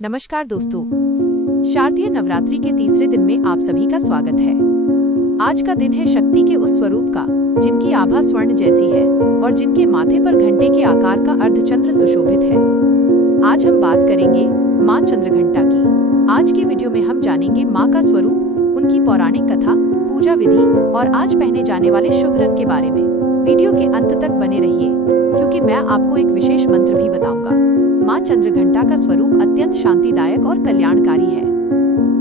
नमस्कार दोस्तों, शारदीय नवरात्रि के तीसरे दिन में आप सभी का स्वागत है। आज का दिन है शक्ति के उस स्वरूप का जिनकी आभा स्वर्ण जैसी है और जिनके माथे पर घंटे के आकार का अर्धचंद्र सुशोभित है। आज हम बात करेंगे माँ चंद्रघंटा की। आज की वीडियो में हम जानेंगे माँ का स्वरूप, उनकी पौराणिक कथा, पूजा विधि और आज पहने जाने वाले शुभ रंग के बारे में। वीडियो के अंत तक बने रहिए क्योंकि मैं आपको एक विशेष मंत्र भी बताऊंगा। माँ चंद्रघंटा का स्वरूप अत्यंत शांतिदायक और कल्याणकारी है।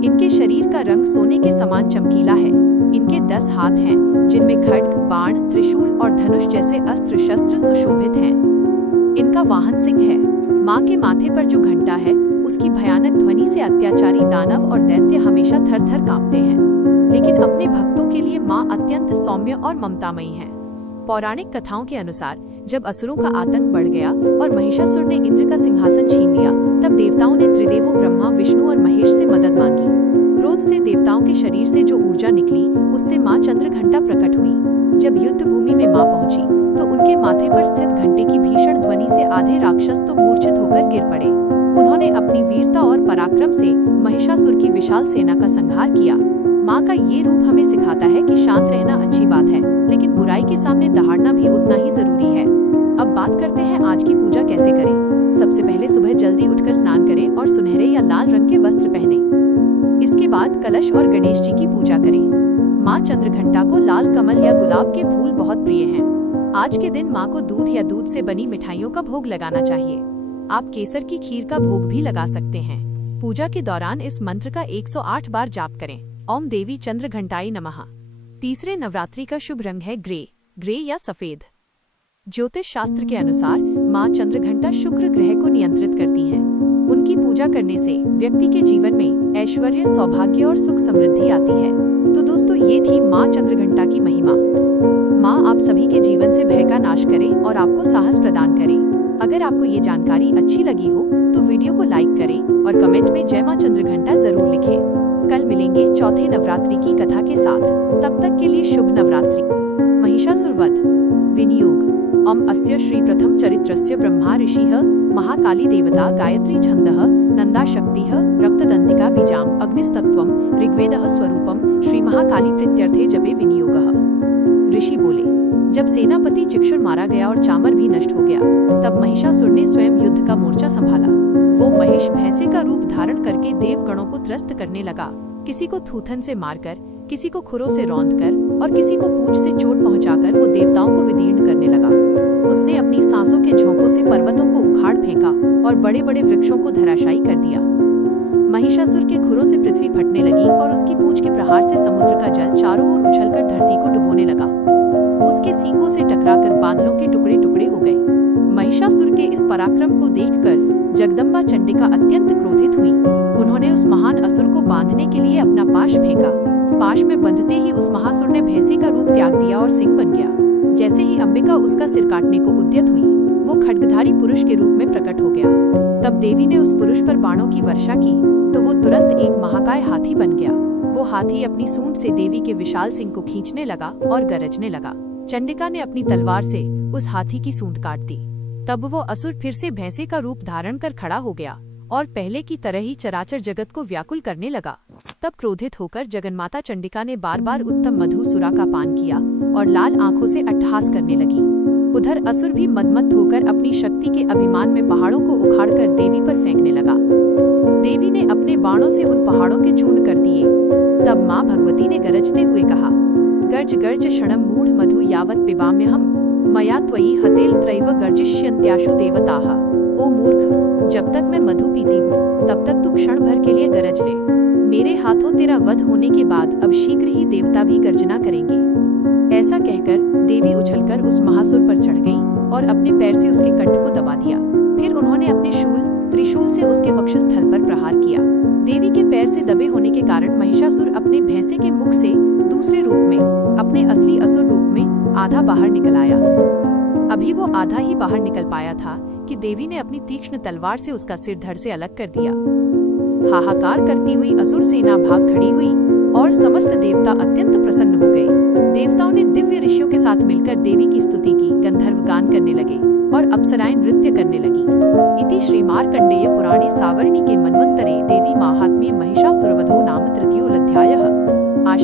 इनके शरीर का रंग सोने के समान चमकीला है। इनके 10 हाथ हैं जिनमें खड्ग, बाण, त्रिशूल और धनुष जैसे अस्त्र शस्त्र सुशोभित हैं। इनका वाहन सिंह है। माँ के माथे पर जो घंटा है उसकी भयानक ध्वनि से अत्याचारी दानव और दैत्य हमेशा थर थर कांपते हैं, लेकिन अपने भक्तों के लिए माँ अत्यंत सौम्य और ममतामयी है। पौराणिक कथाओं के अनुसार जब असुरों का आतंक बढ़ गया और महिषासुर ने इंद्र का सिंहासन छीन लिया, तब देवताओं ने त्रिदेवों ब्रह्मा, विष्णु और महेश से मदद मांगी। क्रोध से देवताओं के शरीर से जो ऊर्जा निकली उससे माँ चंद्रघंटा प्रकट हुई। जब युद्ध भूमि में माँ पहुंची तो उनके माथे पर स्थित घंटे की भीषण ध्वनि से आधे राक्षस तो मूर्छित होकर गिर पड़े। उन्होंने अपनी वीरता और पराक्रम से महिषासुर की विशाल सेना का संहार किया। माँ का ये रूप हमें सिखाता है कि शांत रहना अच्छी बात है, लेकिन बुराई के सामने दहाड़ना भी उतना ही जरूरी है। अब बात करते हैं आज की पूजा कैसे करें। सबसे पहले सुबह जल्दी उठकर स्नान करें और सुनहरे या लाल रंग के वस्त्र पहनें। इसके बाद कलश और गणेश जी की पूजा करें। माँ चंद्रघंटा को लाल कमल या गुलाब के फूल बहुत प्रिय हैं। आज के दिन माँ को दूध या दूध से बनी मिठाइयों का भोग लगाना चाहिए। आप केसर की खीर का भोग भी लगा सकते हैं। पूजा के दौरान इस मंत्र का 108 बार जाप करें। ओम देवी चंद्रघंटाई नमः। तीसरे नवरात्रि का शुभ रंग है ग्रे या सफेद। ज्योतिष शास्त्र के अनुसार माँ चंद्रघंटा शुक्र ग्रह को नियंत्रित करती हैं। उनकी पूजा करने से व्यक्ति के जीवन में ऐश्वर्य, सौभाग्य और सुख समृद्धि आती है। तो दोस्तों, ये थी माँ चंद्रघंटा की महिमा। माँ आप सभी के जीवन से भय का नाश करे और आपको साहस प्रदान करे। अगर आपको ये जानकारी अच्छी लगी हो तो वीडियो को लाइक करें और कमेंट में जय माँ चंद्रघंटा जरूर लिखें। कल मिलेंगे चौथे नवरात्रि की कथा के साथ। तब तक के लिए शुभ नवरात्रि। महिषासुर वध विनियोग। ओम अस्य श्री प्रथम चरित्रस्य ब्रह्मा ऋषिः महाकाली देवता गायत्री छन्दः नंदा शक्तिः रक्तदंतिका बीजाम अग्निस्तत्वम ऋग्वेदः स्वरूपम श्री महाकाली प्रीत्यर्थे जपे विनियोगः। ऋषि बोले, जब सेनापति चिक्षुर मारा गया और चामर भी नष्ट हो गया, तब महिषासुर ने स्वयं युद्ध का मोर्चा संभाला। वो महेश भैंसे का रूप धारण करके देवगणों को त्रस्त करने लगा। किसी को थूथन से मारकर, किसी को खुरों से रौंदकर और किसी को पूंछ से चोट पहुंचाकर वो देवताओं को विदीर्ण करने लगा। उसने अपनी सांसों के झोंकों से पर्वतों को उखाड़ फेंका और बड़े बड़े वृक्षों को धराशायी कर दिया। महिषासुर के खुरों से पृथ्वी फटने लगी और उसकी पूंछ के प्रहार से समुद्र का जल चारों ओर उछलकर धरती को डुबोने लगा। उसके सींगों से टकराकर बादलों के टुकड़े टुकड़े हो गए। महिषासुर के इस पराक्रम को देखकर जगदम्बा चंडिका अत्यंत क्रोधित हुई। उन्होंने उस महान असुर को बांधने के लिए अपना पाश फेंका। पाश में बंधते ही उस महासुर ने भैंसे का रूप त्याग दिया और सिंह बन गया। जैसे ही अंबिका उसका सिर काटने को उद्यत हुई, वो खड्गधारी पुरुष के रूप में प्रकट हो गया। तब देवी ने उस पुरुष पर बाणों की वर्षा की तो वो तुरंत एक महाकाय हाथी बन गया। वो हाथी अपनी सूंड से देवी के विशाल सिंह को खींचने लगा और गरजने लगा। चंडिका ने अपनी तलवार से उस हाथी की सूंड काट दी। तब वो असुर फिर से भैंसे का रूप धारण कर खड़ा हो गया और पहले की तरह ही चराचर जगत को व्याकुल करने लगा। तब क्रोधित होकर जगन्माता चंडिका ने बार बार उत्तम मधुसुरा का पान किया और लाल आंखों से अट्टहास करने लगी। उधर असुर भी मदमत्त होकर अपनी शक्ति के अभिमान में पहाड़ों को उखाड़कर देवी पर फेंकने लगा। देवी ने अपने बाणों से उन पहाड़ों के चूर्ण कर दिए। तब माँ भगवती ने गरजते हुए कहा, गर्ज गर्ज क्षणम मूढ़ मधु यावत् पिबाम्यहम् मया त्वयि हतेल त्रैव गर्जिष्यन्त्याशु देवताः। ओ मूर्ख, जब तक मैं मधु पीती हूँ तब तक तू क्षण भर के लिए गरज ले। मेरे हाथों तेरा वध होने के बाद अब शीघ्र ही देवता भी गर्जना करेंगे। ऐसा कहकर देवी उछलकर उस महासुर पर चढ़ गई और अपने पैर से उसके कंठ को दबा दिया। फिर उन्होंने अपने त्रिशूल से उसके वक्षस्थल पर प्रहार किया। देवी के पैर से दबे होने के कारण महिषासुर अपने भैंसे के मुख से दूसरे रूप में, अपने असली असुर रूप में आधा बाहर निकल आया। अभी वो आधा ही बाहर निकल पाया था कि देवी ने अपनी तीक्ष्ण तलवार से उसका सिर धड़ से अलग कर दिया। हाहाकार करती हुई असुर सेना भाग खड़ी हुई और समस्त देवता अत्यंत प्रसन्न हो गए। देवताओं ने दिव्य ऋषियों के साथ मिलकर देवी की स्तुति की, गंधर्व गान करने लगे। और अप्सराएं नृत्य करने लगी। इति श्री मार्कंडेय पुराणे सावर्णिके मन्वंतरे देवी माहात्म्ये महिषासुरवधो नाम